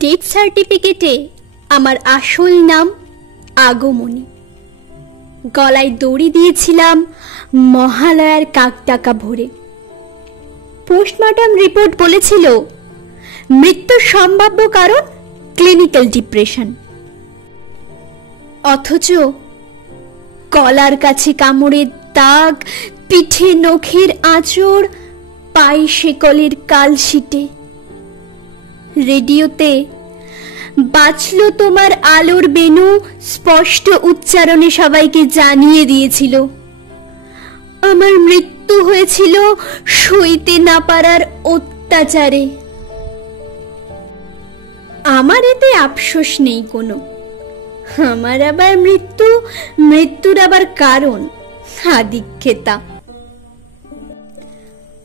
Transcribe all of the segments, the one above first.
Death সার্টিফিকেটে আমার আসল নাম আগমনী। গলায় দড়ি দিয়েছিলাম মহালয়ার কাকটাকা ভরে। পোস্টমর্টম রিপোর্ট বলেছিল মৃত্যুর সম্ভাব্য কারণ ক্লিনিক্যাল ডিপ্রেশন। অথচ গলার কাছে কামড়ের দাগ, পিঠে নখের আঁচড়, পায়ে শেকলের কালশিটে। রেডিওতে বাঁচলো তোমার আলোর বেনু স্পষ্ট উচ্চারণে সবাইকে জানিয়ে দিয়েছিল আমার মৃত্যু হয়েছিল সইতে না পারার অত্যাচারে। আমার এতে আফসোস নেই কোনো। আমার আবার মৃত্যুর আবার কারণ আদিক্ষেতা।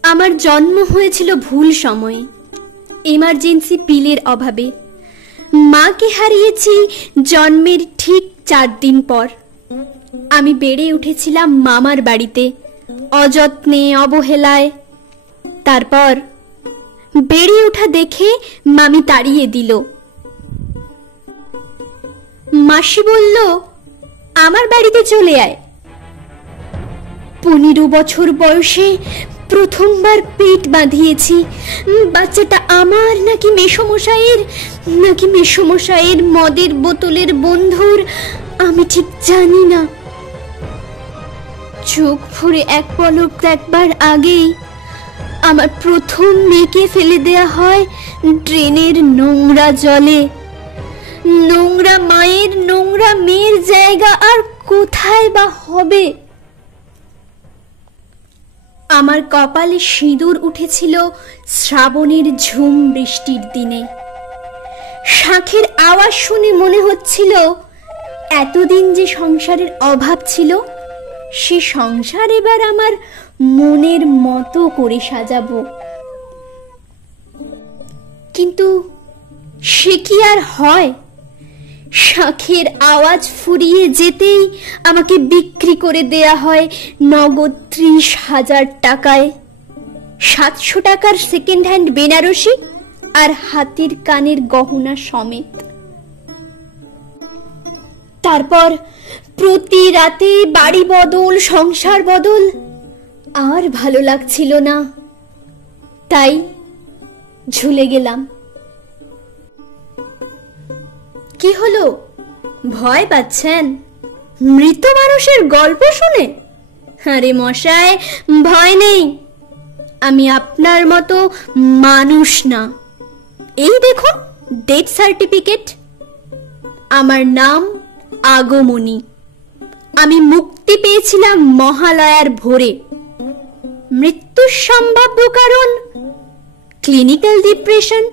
আমার জন্ম হয়েছিল ভুল সময়ে, এমার্জেন্সি পিলের অভাবে। মাকে হারিয়েছি জন্মের ঠিক 4 দিন পর। আমি বেড়ে উঠেছিলাম মামার বাড়িতে, অযত্নে অবহেলায়। তারপর বেড়ে ওঠা দেখে মামি তাড়িয়ে দিল। মাসি বলল আমার বাড়িতে চলে আয়। 15 বছর বয়সে প্রথমবার পেট বাঁধিয়েছি। বাচ্চাটা আমার নাকি মেসমশাইয়ের মদের বোতলের বন্ধুর, আমি ঠিক জানি না। চোখ ভরে এক পলক দেখবার আগেই আমার প্রথম মেয়েকে ফেলে দেয়া হয় ড্রেনের নোংরা জলে। নোংরা মায়ের নোংরা মেয়ের জায়গা আর কোথায় বা হবে? আমার কপালে সিঁদুর উঠেছিল শ্রাবণের ঝুম বৃষ্টির দিনে। শাঁখের আওয়াজ শুনে মনে হচ্ছিল এতদিন যে সংসারের অভাব ছিল, সে সংসার এবার আমার মনের মতো করে সাজাবো। কিন্তু সে কি আর হয়? শাঁখের আওয়াজ ফুরিয়ে যেতেই আমাকে বিক্রি করে দেয়া হয় নগদ 30,000 টাকায়, 700 টাকার সেকেন্ড হ্যান্ড বেনারসি আর হাতির কানের গহনা সমেত। তারপর প্রতি রাতে বাড়ি বদল, সংসার বদল। আর ভালো লাগছিল না, তাই ঝুলে গেলাম। কি হলো, ভয় পাচ্ছেন মৃত মানুষের গল্প শুনে? আরে মশাই, ভয় নেই। আমি আপনার মতো মানুষ না। এই দেখুন ডেথ সার্টিফিকেট। আমার নাম আগমনী। আমি মুক্তি পেয়েছিলাম মহালয়ার ভোরে। মৃত্যুর সম্ভাব্য কারণ ক্লিনিক্যাল ডিপ্রেশন।